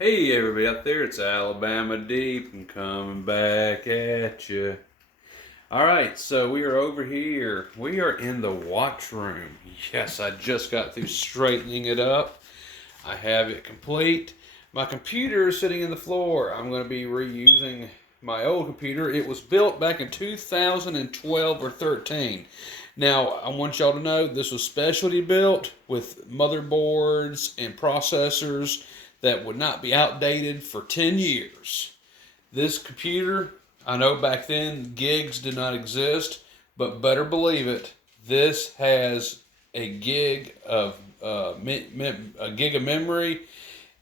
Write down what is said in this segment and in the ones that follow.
Hey everybody out there, it's Alabama Deep. I'm coming back at you. Alright, so we are over here. We are in the watch room. Yes, I just got through straightening it up. I have it complete. My computer is sitting in the floor. I'm going to be reusing my old computer. It was built back in 2012 or 13. Now, I want y'all to know this was specialty built with motherboards and processors that would not be outdated for 10 years. This computer, I know back then gigs did not exist, but better believe it, this has a gig of memory.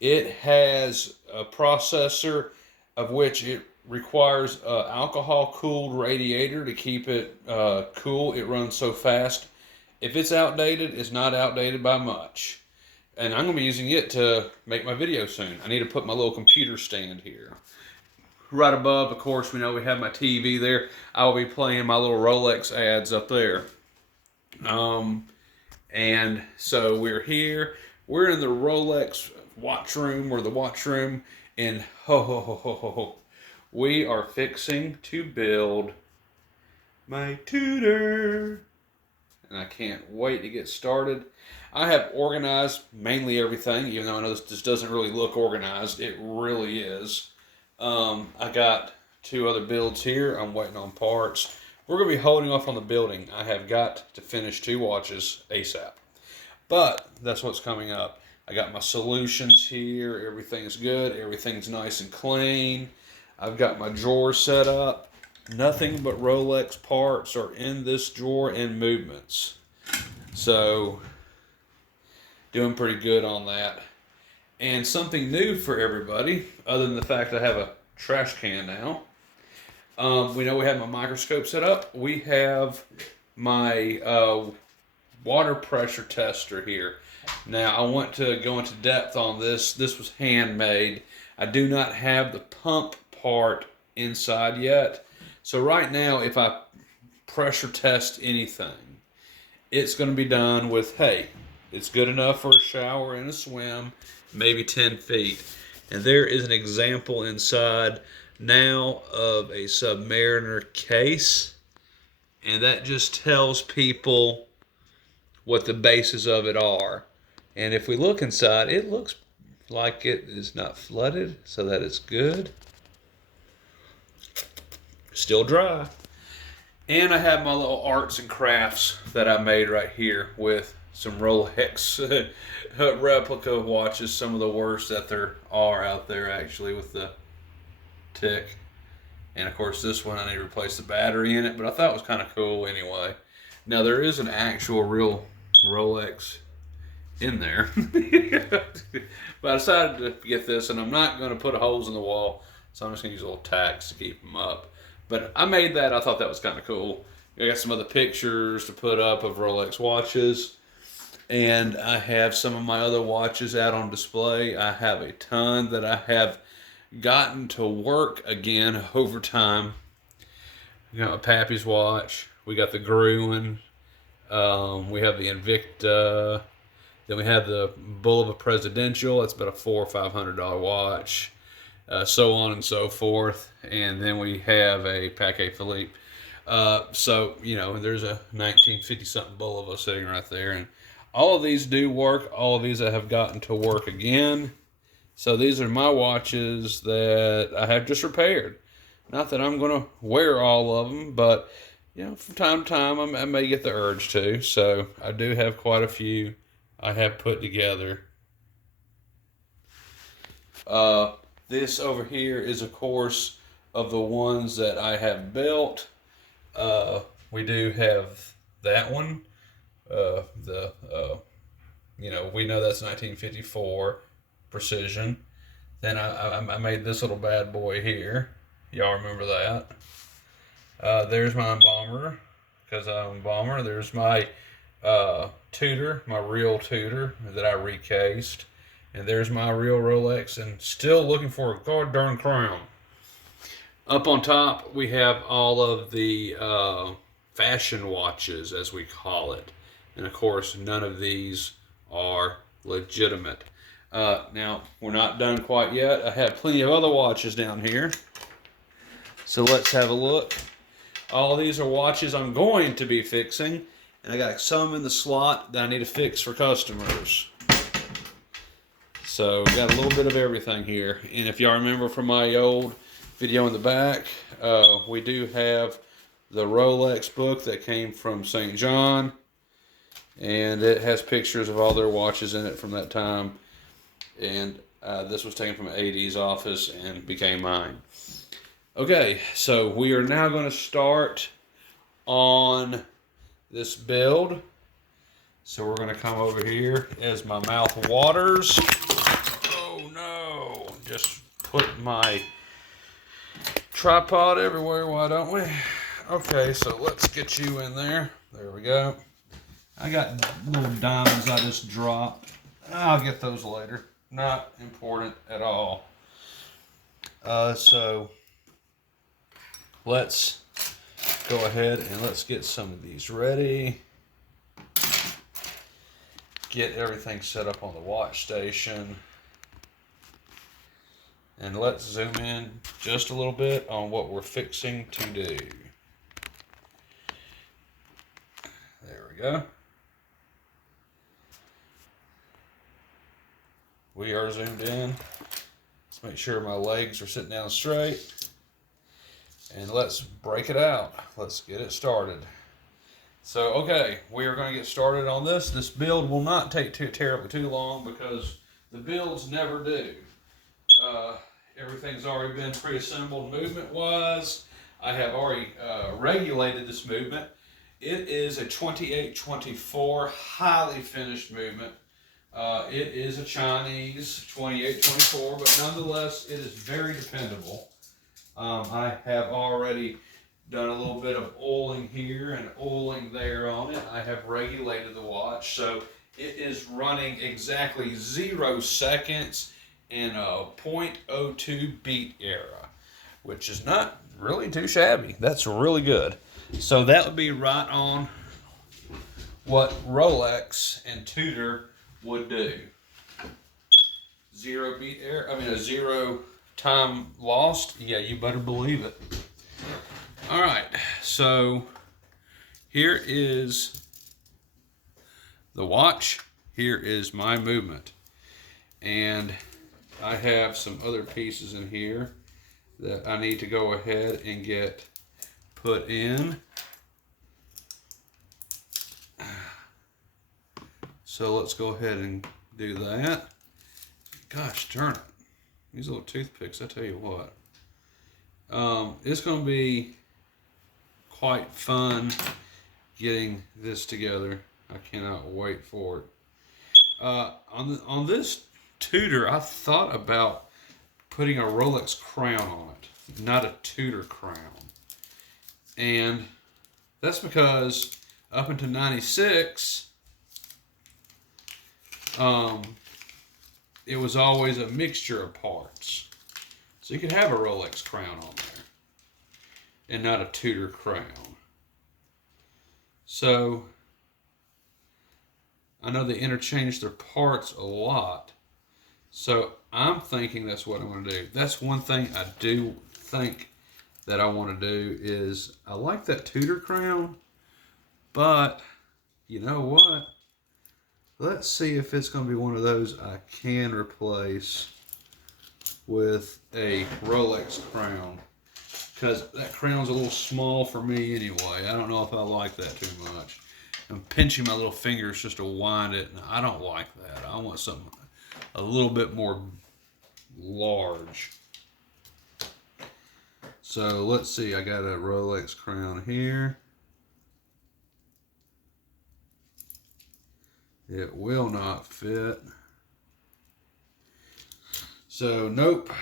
It has a processor of which it requires an alcohol cooled radiator to keep it cool. It runs so fast. If it's outdated, it's not outdated by much. And I'm going to be using it to make my video soon. I need to put my little computer stand here. Right above, of course, we know we have my TV there. I'll be playing my little Rolex ads up there. And so we're here. We're in the Rolex watch room, or the watch room, and we are fixing to build my Tudor. And I can't wait to get started. I have organized mainly everything, even though I know this doesn't really look organized. It really is. I got two other builds here. I'm waiting on parts. We're going to be holding off on the building. I have got to finish two watches ASAP. But that's what's coming up. I got my solutions here. Everything's good. Everything's nice and clean. I've got my drawer set up. Nothing but Rolex parts are in this drawer and movements. So, doing pretty good on that. And something new for everybody, other than the fact I have a trash can now. We know we have my microscope set up. We have my water pressure tester here. Now, I want to go into depth on this. This was handmade. I do not have the pump part inside yet. So right now, if I pressure test anything, it's going to be done with, hey, it's good enough for a shower and a swim, maybe 10 feet. And there is an example inside now of a Submariner case. And that just tells people what the bases of it are. And if we look inside, it looks like it is not flooded, so that is good. Still dry. And I have my little arts and crafts that I made right here with some Rolex replica watches, some of the worst that there are out there actually with the tick. And of course this one I need to replace the battery in it, but I thought it was kind of cool anyway. Now there is an actual real Rolex in there. But I decided to get this, and I'm not going to put holes in the wall, so I'm just going to use little tacks to keep them up. But I made that. I thought that was kind of cool. I got some other pictures to put up of Rolex watches. And I have some of my other watches out on display. I have a ton that I have gotten to work again over time. You know, a Pappy's watch. We got the Gruen. We have the Invicta. Then we have the Bulova Presidential. That's about a $400 or $500 watch. So on and so forth. And then we have a Patek Philippe. So, you know, there's a 1950-something Bulova sitting right there. And all of these do work. All of these I have gotten to work again. So these are my watches that I have just repaired. Not that I'm going to wear all of them, but, you know, from time to time I may get the urge to. So I do have quite a few I have put together. This over here is, of course, of the ones that I have built. We do have that one. You know, we know that's 1954 precision. Then I made this little bad boy here. Y'all remember that? There's my embalmer, because I'm an embalmer. There's my Tudor, my real Tudor that I recased. And there's my real Rolex, and still looking for a god darn crown. Up on top, we have all of the fashion watches, as we call it. And of course, none of these are legitimate. Now, we're not done quite yet. I have plenty of other watches down here. So let's have a look. All these are watches I'm going to be fixing. And I got some in the slot that I need to fix for customers. So got a little bit of everything here. And if y'all remember from my old video in the back, we do have the Rolex book that came from St. John. And it has pictures of all their watches in it from that time. And this was taken from AD's office and became mine. Okay, so we are now going to start on this build. So we're going to come over here as my mouth waters. Oh no, just put my tripod everywhere, why don't we? Okay, so let's get you in there. There we go. I got little diamonds I just dropped. I'll get those later. Not important at all. So let's go ahead and let's get some of these ready. Get everything set up on the watch station. And let's zoom in just a little bit on what we're fixing to do. There we go. We are zoomed in. Let's make sure my legs are sitting down straight. And let's break it out. Let's get it started. So, okay, we are going to get started on this. This build will not take terribly too long because the builds never do. Everything's already been pre-assembled movement-wise. I have already regulated this movement. It is a 28-24 highly finished movement. It is a Chinese 28-24, but nonetheless, it is very dependable. I have already done a little bit of oiling here and oiling there on it. I have regulated the watch, so it is running exactly 0 seconds in a 0.02 beat era, which is not really too shabby. That's really good. So that would be right on what Rolex and Tudor would do. 0 beat error, a 0 time lost. Yeah, you better believe it. All right, so here is the watch. Here is my movement. And I have some other pieces in here that I need to go ahead and get put in. So let's go ahead and do that. Gosh darn it. These little toothpicks, I tell you what. It's going to be quite fun getting this together. I cannot wait for it. On this Tudor, I thought about putting a Rolex crown on it, not a Tudor crown. And that's because up until 96, it was always a mixture of parts. So you could have a Rolex crown on there and not a Tudor crown. So I know they interchange their parts a lot. So I'm thinking that's what I'm going to do. That's one thing I do think that I want to do is I like that Tudor crown, but you know what? Let's see if it's going to be one of those I can replace with a Rolex crown, because that crown's a little small for me anyway. I don't know if I like that too much. I'm pinching my little fingers just to wind it, and I don't like that. I want something a little bit more large. So let's see, I got a Rolex crown here. It will not fit. So nope,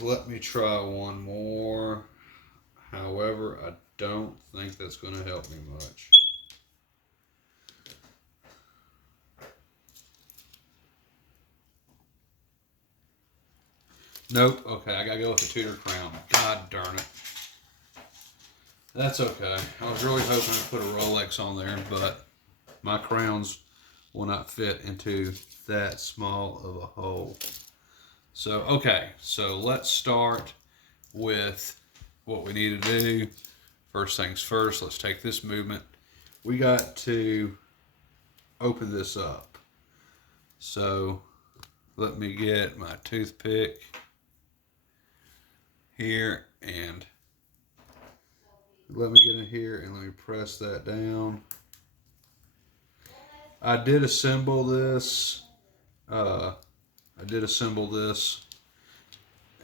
let me try one more. However, I don't think that's going to help me much. Nope. Okay, I gotta go with the Tudor crown. God darn it. That's okay. I was really hoping to put a Rolex on there, but my crowns will not fit into that small of a hole. So, okay, so let's start with what we need to do. First things first, let's take this movement. We got to open this up. So let me get my toothpick here and let me get in here and let me press that down. I did assemble this.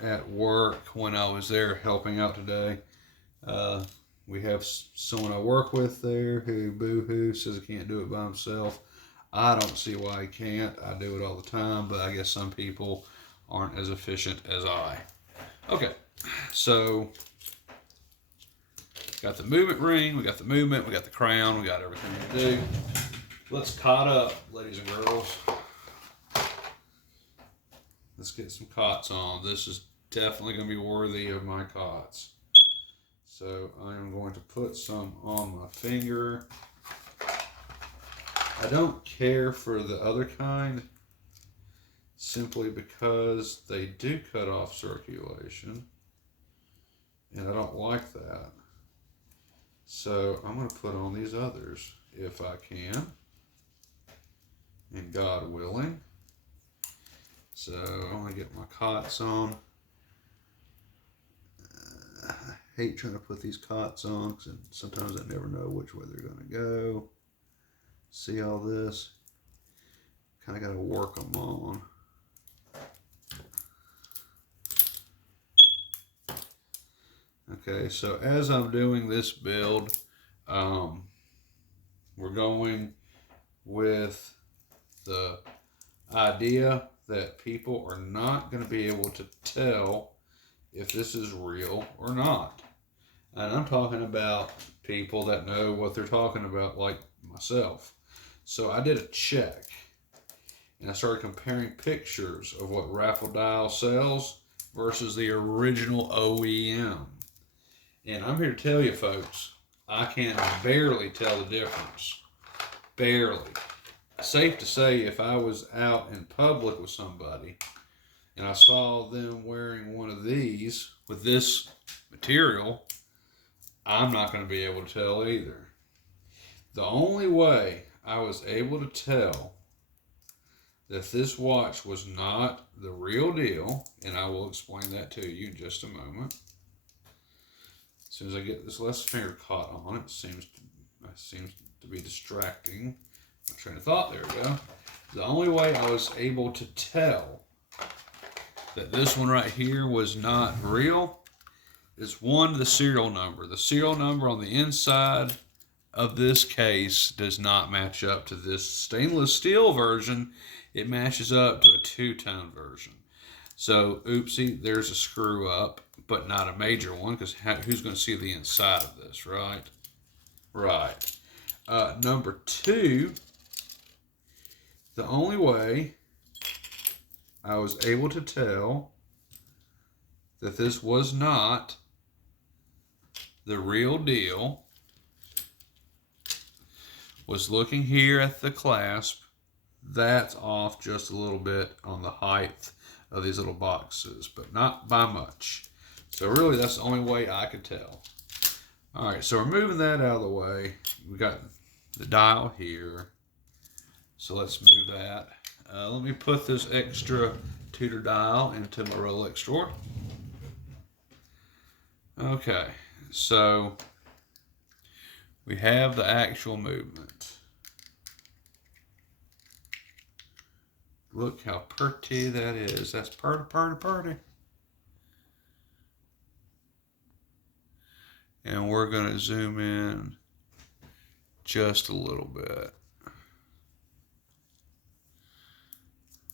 At work when I was there helping out today. We have someone I work with there who boo-hoo says he can't do it by himself. I don't see why he can't. I do it all the time, but I guess some people aren't as efficient as I. Okay, so got the movement ring, we got the movement, we got the crown, we got everything to do. Let's cot up, ladies and girls. Let's get some cots on. This is definitely going to be worthy of my cots. So I am going to put some on my finger. I don't care for the other kind simply because they do cut off circulation. And I don't like that. So I'm going to put on these others if I can. And God willing. So I'm going to get my cots on. I hate trying to put these cots on because sometimes I never know which way they're going to go. See all this? Kind of got to work them on. Okay, so as I'm doing this build, we're going with the idea that people are not going to be able to tell if this is real or not. And I'm talking about people that know what they're talking about, like myself. So I did a check, and I started comparing pictures of what Raffle Dial sells versus the original OEM. And I'm here to tell you, folks, I can barely tell the difference. Barely. Safe to say, if I was out in public with somebody and I saw them wearing one of these with this material, I'm not going to be able to tell either. The only way I was able to tell that this watch was not the real deal, and I will explain that to you in just a moment. As soon as I get this last finger caught on it, seems to be distracting my train of thought. There we go. The only way I was able to tell that this one right here was not real is one, the serial number. The serial number on the inside of this case does not match up to this stainless steel version. It matches up to a two-tone version. So, oopsie, there's a screw up, but not a major one, because who's going to see the inside of this, right? Right. Number two, the only way I was able to tell that this was not the real deal was looking here at the clasp. That's off just a little bit on the height of these little boxes, but not by much. So really, that's the only way I could tell. All right, so we're moving that out of the way. We got the dial here. So let's move that. Let me put this extra Tudor dial into my Rolex drawer. Okay, so we have the actual movement. Look how pretty that is. That's pretty. And we're going to zoom in just a little bit.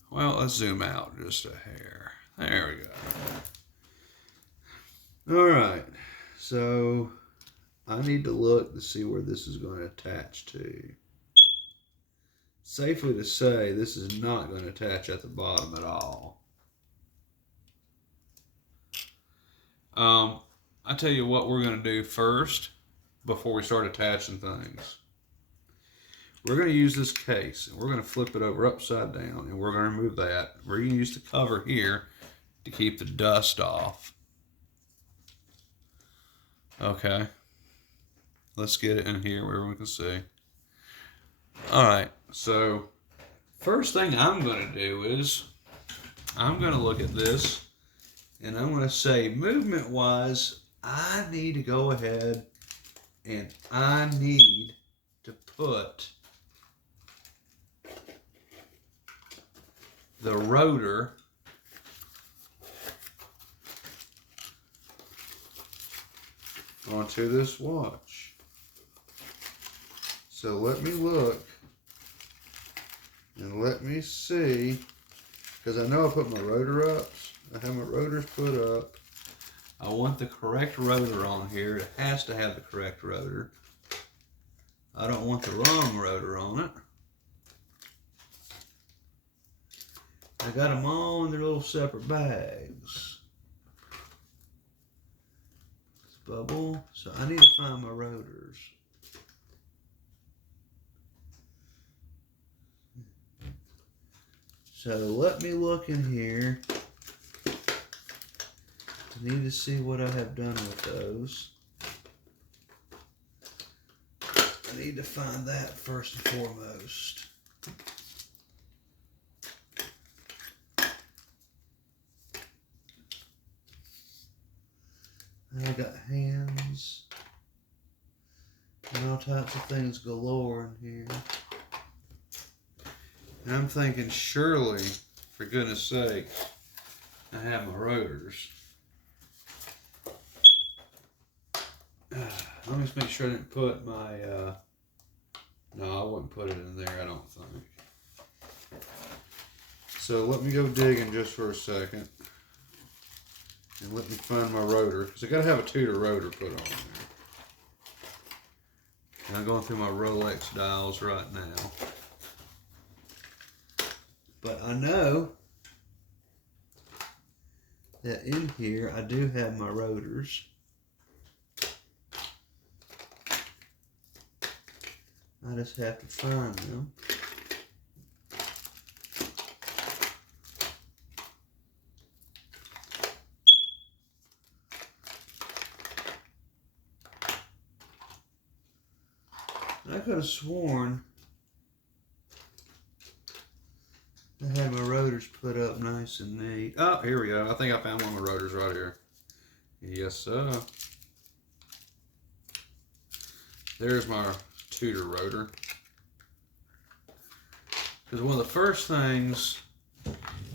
Well, let's zoom out just a hair. There we go. All right. So I need to look to see where this is going to attach to. Safely to say, this is not going to attach at the bottom at all. I tell you what we're going to do first before we start attaching things. we're going to use this case, and we're going to flip it over upside down, and we're going to remove that. We're going to use the cover here to keep the dust off. Okay. Let's get it in here where everyone can see. All right, so first thing I'm going to do is I'm going to look at this, and I'm going to say, movement-wise, I need to go ahead and I need to put the rotor onto this watch. So let me look and let me see, because I know I put my rotor up. I have my rotors put up. I want the correct rotor on here. It has to have the correct rotor. I don't want the wrong rotor on it. I got them all in their little separate bags. It's bubble. So I need to find my rotors. So let me look in here. I need to see what I have done with those. I need to find that first and foremost. I got hands and all types of things galore in here. And I'm thinking, surely, for goodness sake, I have my rotors. Let me just make sure I didn't put my, no, I wouldn't put it in there, I don't think. So let me go digging just for a second. And let me find my rotor, because I gotta have a Tudor rotor put on there. And I'm going through my Rolex dials right now. But I know that in here I do have my rotors. I just have to find them. I could have sworn I had my rotors put up nice and neat. Oh, here we go. I think I found one of my rotors right here. Yes, sir. There's my Tudor rotor. Because one of the first things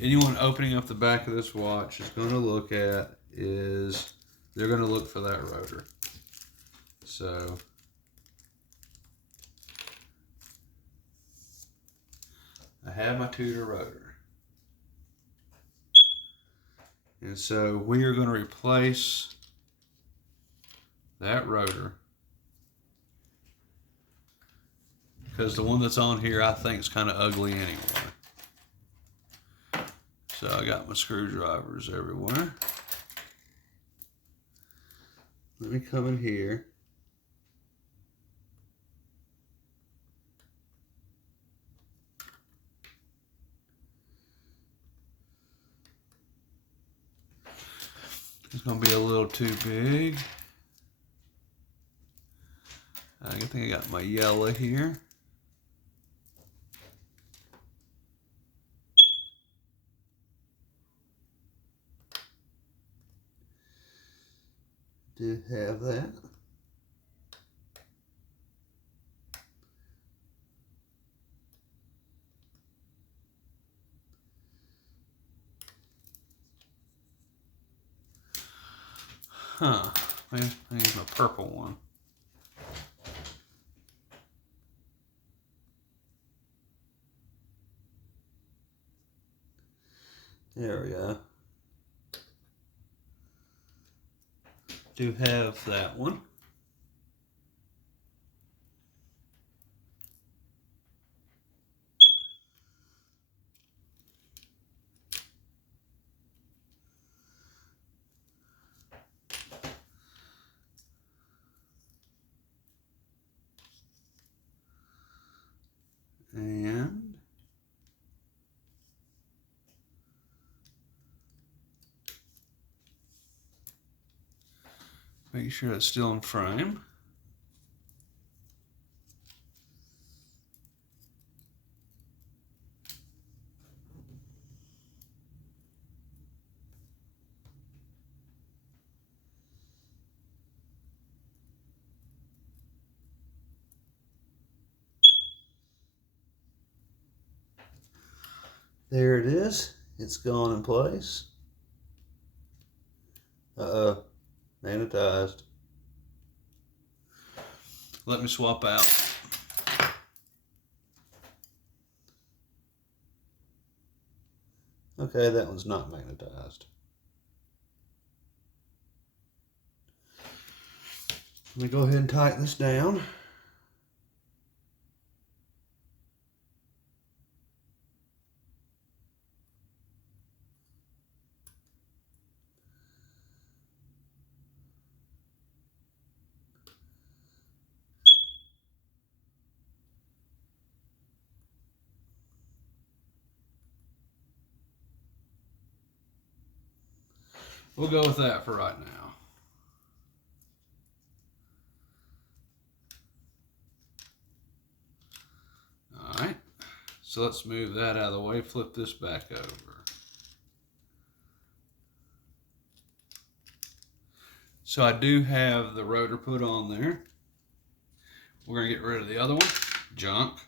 anyone opening up the back of this watch is going to look at is they're going to look for that rotor. So I have my Tudor rotor. And so we are going to replace that rotor, because the one that's on here I think is kind of ugly anyway. So I got my screwdrivers everywhere. Let me come in here. It's going to be a little too big. I think I got my yellow here. Do have that. Huh. I use my purple one. There we go. Do have that one. Make sure it's still in frame. There it is. It's gone in place. Uh-oh. Magnetized. Let me swap out. Okay, that one's not magnetized. Let me go ahead and tighten this down. We'll go with that for right now. All right, so let's move that out of the way, flip this back over. So I do have the rotor put on there. We're gonna get rid of the other one, junk.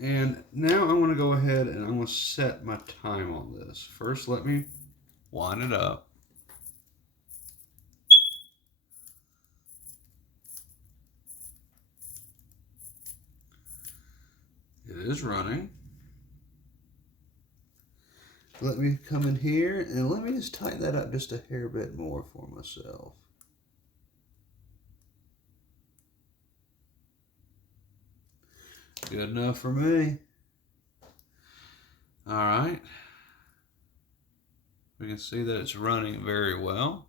And now I'm gonna go ahead and I'm gonna set my time on this. First, let me wind it up. It is running. Let me come in here and let me just tighten that up just a hair bit more for myself. Good enough for me. All right. We can see that it's running very well.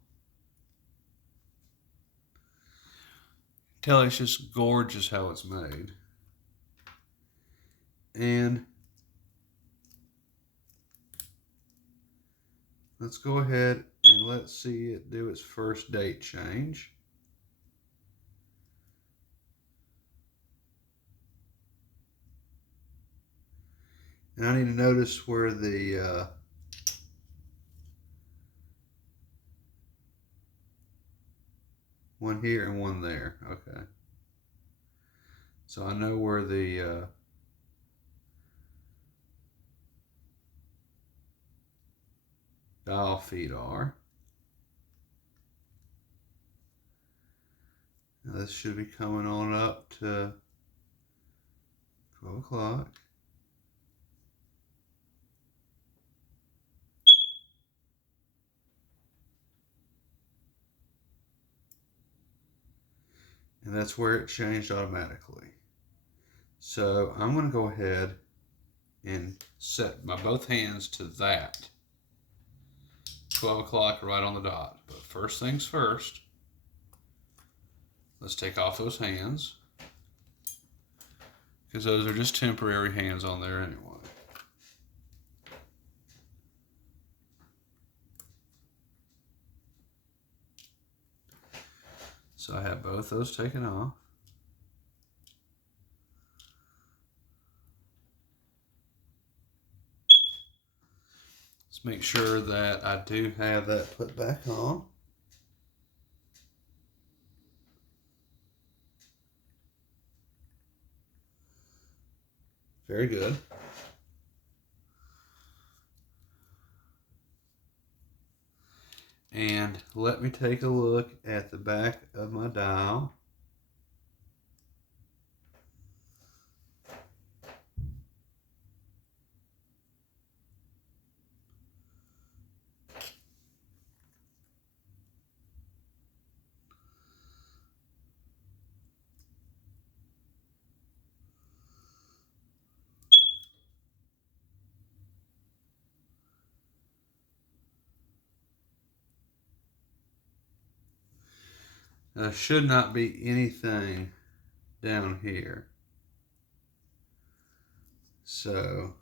Tell it's just gorgeous how it's made. And let's go ahead and let's see it do its first date change. And I need to notice where the one here and one there. Okay. So I know where the dial feet are. Now this should be coming on up to 12 o'clock. And that's where it changed automatically. So I'm going to go ahead and set my both hands to that. 12 o'clock right on the dot. But first things first, let's take off those hands, because those are just temporary hands on there anyway. So I have both those taken off. Let's make sure that I do have that put back on. Very good. And let me take a look at the back of my dial. There should not be anything down here. So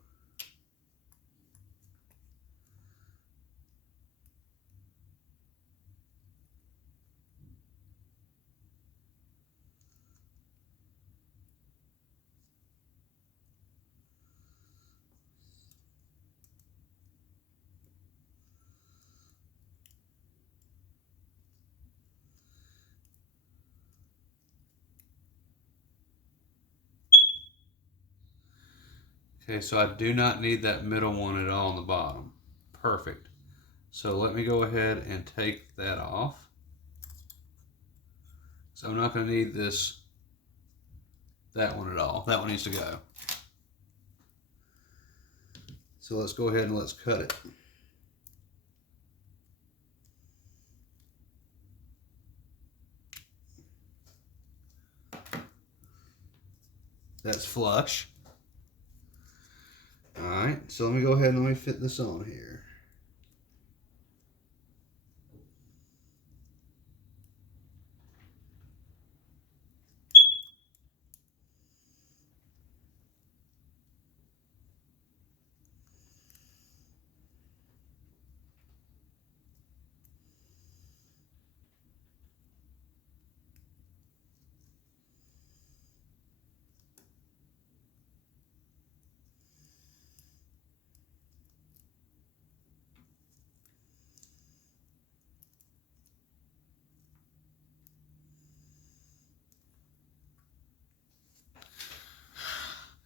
Okay, so I do not need that middle one at all on the bottom. Perfect. So let me go ahead and take that off. So I'm not going to need that one at all. That one needs to go. So let's go ahead and let's cut it. That's flush. All right, so let me go ahead and let me fit this on here.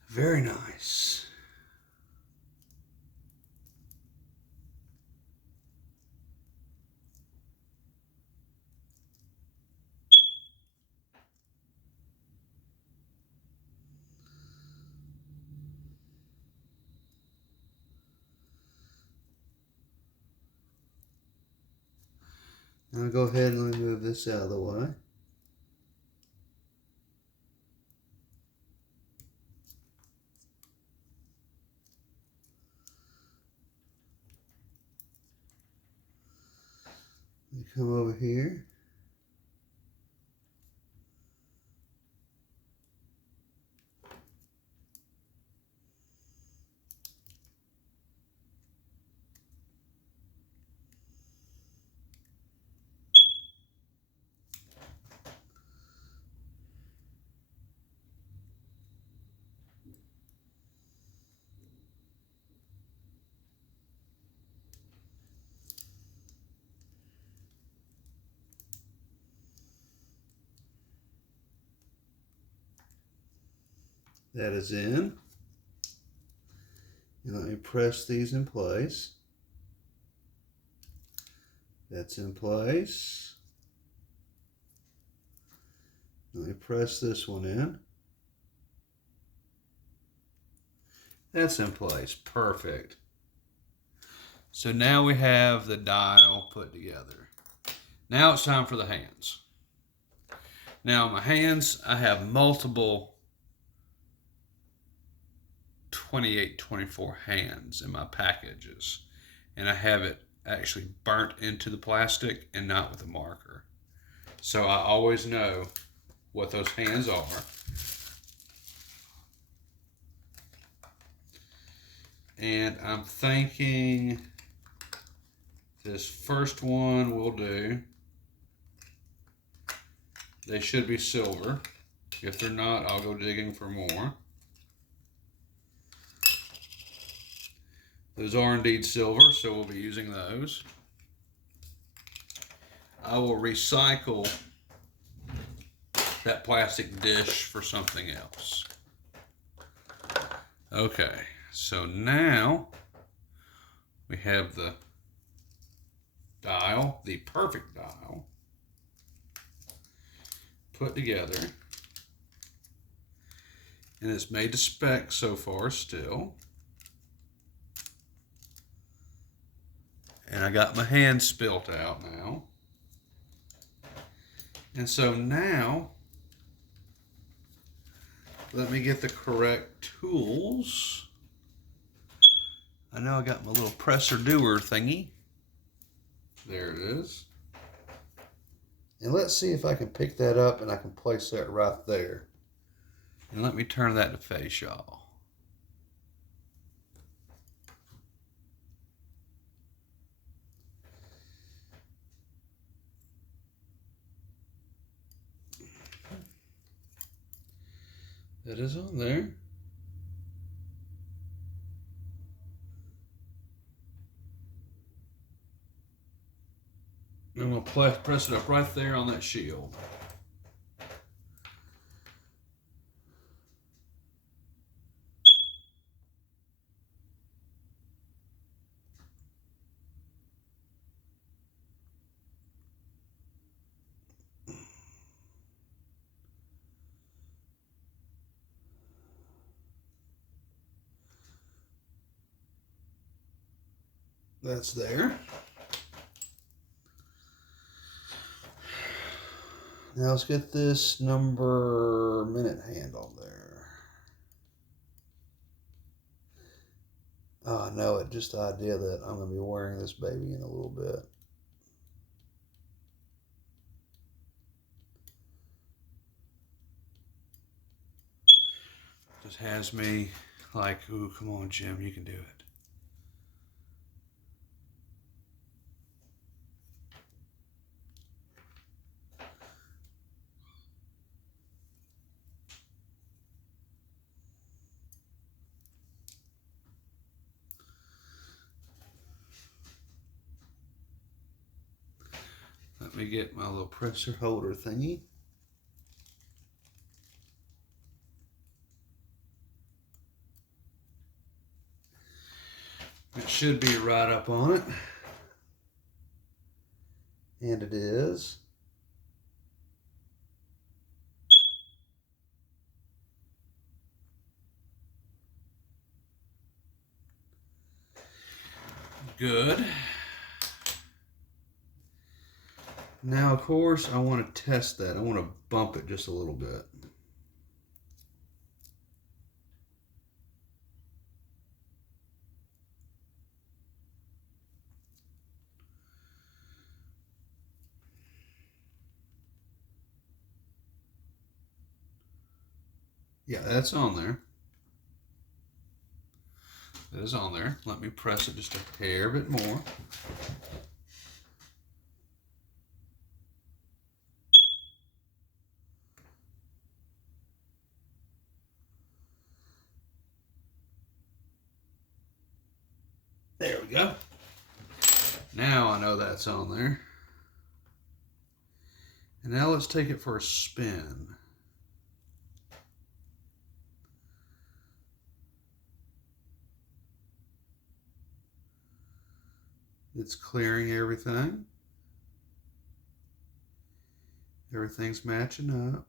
Very nice. Now go ahead and move this out of the way. You come over here. That is in. And let me press these in place. That's in place. Let me press this one in. That's in place. Perfect. So now we have the dial put together. Now it's time for the hands. Now my hands, I have multiple 28, 24 hands in my packages. And I have it actually burnt into the plastic and not with a marker. So I always know what those hands are. And I'm thinking this first one will do. They should be silver. If they're not, I'll go digging for more. Those are indeed silver, so we'll be using those. I will recycle that plastic dish for something else. Okay, so now we have the dial, the perfect dial, put together. And it's made to spec so far still. And I got my hand spilt out now. And so now, let me get the correct tools. I know I got my little presser doer thingy. There it is. And let's see if I can pick that up and I can place that right there. And let me turn that to face y'all. That is on there. I'm going to press it up right there on that shield. That's there. Now let's get this minute hand on there. Oh, no, just the idea that I'm going to be wearing this baby in a little bit. Just has me like, ooh, come on, Jim, you can do it. Let me get my little presser holder thingy. It should be right up on it. And it is. Good. Now, of course, I want to test that. I want to bump it just a little bit. Yeah, that's on there. It is on there. Let me press it just a hair bit more. There we go. Now I know that's on there. And now let's take it for a spin. It's clearing everything. Everything's matching up.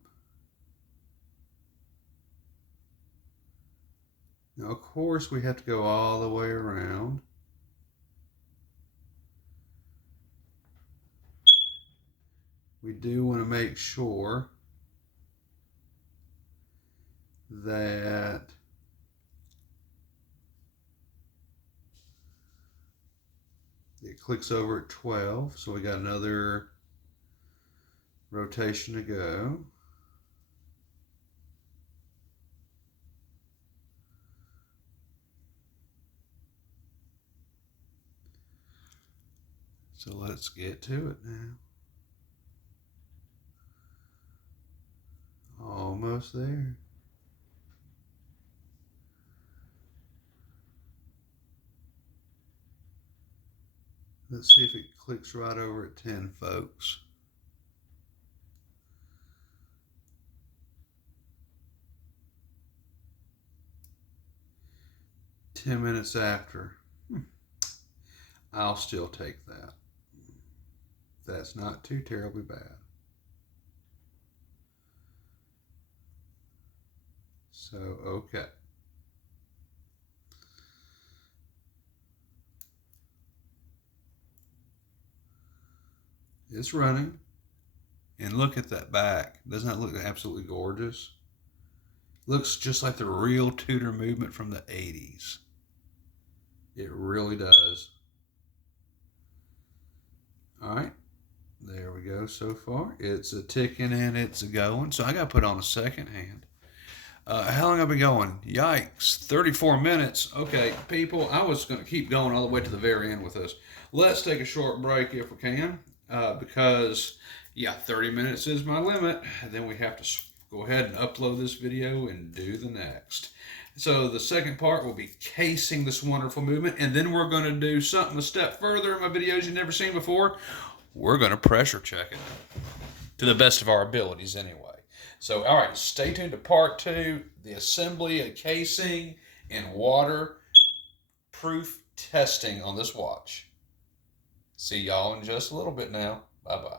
Now, of course, we have to go all the way around. We do want to make sure that it clicks over at 12, so we got another rotation to go. So let's get to it now. Almost there. Let's see if it clicks right over at 10, folks. "10 minutes after. I'll still take that. That's not too terribly bad. So, okay. It's running. And look at that back. Doesn't that look absolutely gorgeous? Looks just like the real Tudor movement from the 80s. It really does. All right. There we go so far. It's a ticking and it's a going. So I got to put on a second hand. How long have I been going? Yikes. 34 minutes. Okay, people, I was going to keep going all the way to the very end with this. Let's take a short break if we can. Because, yeah, 30 minutes is my limit. Then we have to go ahead and upload this video and do the next. So the second part will be casing this wonderful movement. And then we're going to do something a step further in my videos you've never seen before. We're going to pressure check it to the best of our abilities anyway. So, all right, stay tuned to part 2, the assembly and casing and waterproof testing on this watch. See y'all in just a little bit now. Bye-bye.